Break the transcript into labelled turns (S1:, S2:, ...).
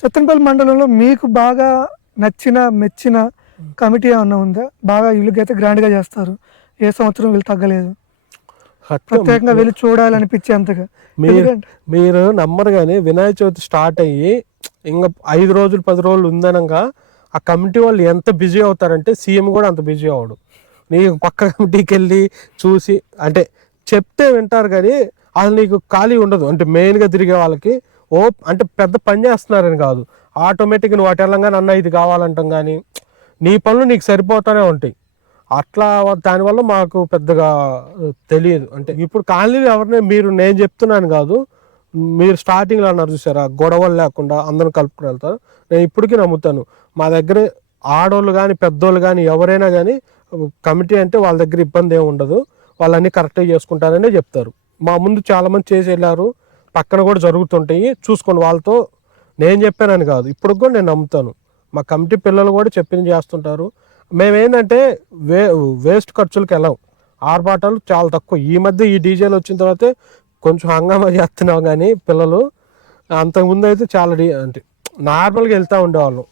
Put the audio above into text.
S1: సత్తెనపల్లి మండలంలో మీకు బాగా నచ్చిన మెచ్చిన కమిటీ ఏమన్నా ఉందా? బాగా వీళ్ళకైతే గ్రాండ్గా చేస్తారు. ఏ సంవత్సరం వీళ్ళు తగ్గలేదు. ప్రత్యేకంగా వెళ్ళి చూడాలనిపించే అంతగా
S2: మీరు నమ్మరు కానీ వినాయక చవితి స్టార్ట్ అయ్యి ఇంకా ఐదు రోజులు పది రోజులు ఉందనగా ఆ కమిటీ వాళ్ళు ఎంత బిజీ అవుతారంటే సీఎం కూడా అంత బిజీ అవడు. నీకు పక్క కమిటీకి వెళ్ళి చూసి అంటే చెప్తే వింటారు కానీ అది నీకు ఖాళీ ఉండదు. అంటే మెయిన్గా తిరిగే వాళ్ళకి ఓ అంటే పెద్ద పని చేస్తున్నారని కాదు. ఆటోమేటిక్గా నువ్వు అటెళ్ళంగా వెళ్ళంగానే ఇది కావాలంటాం కానీ నీ పనులు నీకు సరిపోతూనే ఉంటాయి. అట్లా దానివల్ల మాకు పెద్దగా తెలియదు. అంటే ఇప్పుడు కాలనీలు ఎవరినే మీరు నేను చెప్తున్నాను కాదు. మీరు స్టార్టింగ్లో అన్నారు చూసారా? గొడవలు లేకుండా అందరం కలుపుకుని వెళ్తారు. నేను ఇప్పటికీ నమ్ముతాను. మా దగ్గర ఆడోళ్ళు కానీ పెద్దోళ్ళు కానీ ఎవరైనా కానీ కమిటీ అంటే వాళ్ళ దగ్గర ఇబ్బంది ఏమి ఉండదు. వాళ్ళన్నీ కరెక్ట్గా చేసుకుంటారనే చెప్తారు. మా ముందు చాలామంది చేసి వెళ్ళారు. పక్కన కూడా జరుగుతుంటాయి. చూసుకోండి వాళ్ళతో. నేను చెప్పానని కాదు. ఇప్పుడు కూడా నేను నమ్ముతాను. మా కమిటీ పిల్లలు కూడా చెప్పింది చేస్తుంటారు. మేమేంటంటే వే వేస్ట్ ఖర్చులకు వెళ్ళాం. ఆర్భాటాలు చాలా తక్కువ. ఈ మధ్య ఈ డీజేలు వచ్చిన తర్వాతే కొంచెం హంగామా చేస్తున్నాం కానీ పిల్లలు. అంతకుముందు అయితే చాలా డీ అంటే నార్మల్గా వెళ్తూ ఉండేవాళ్ళం.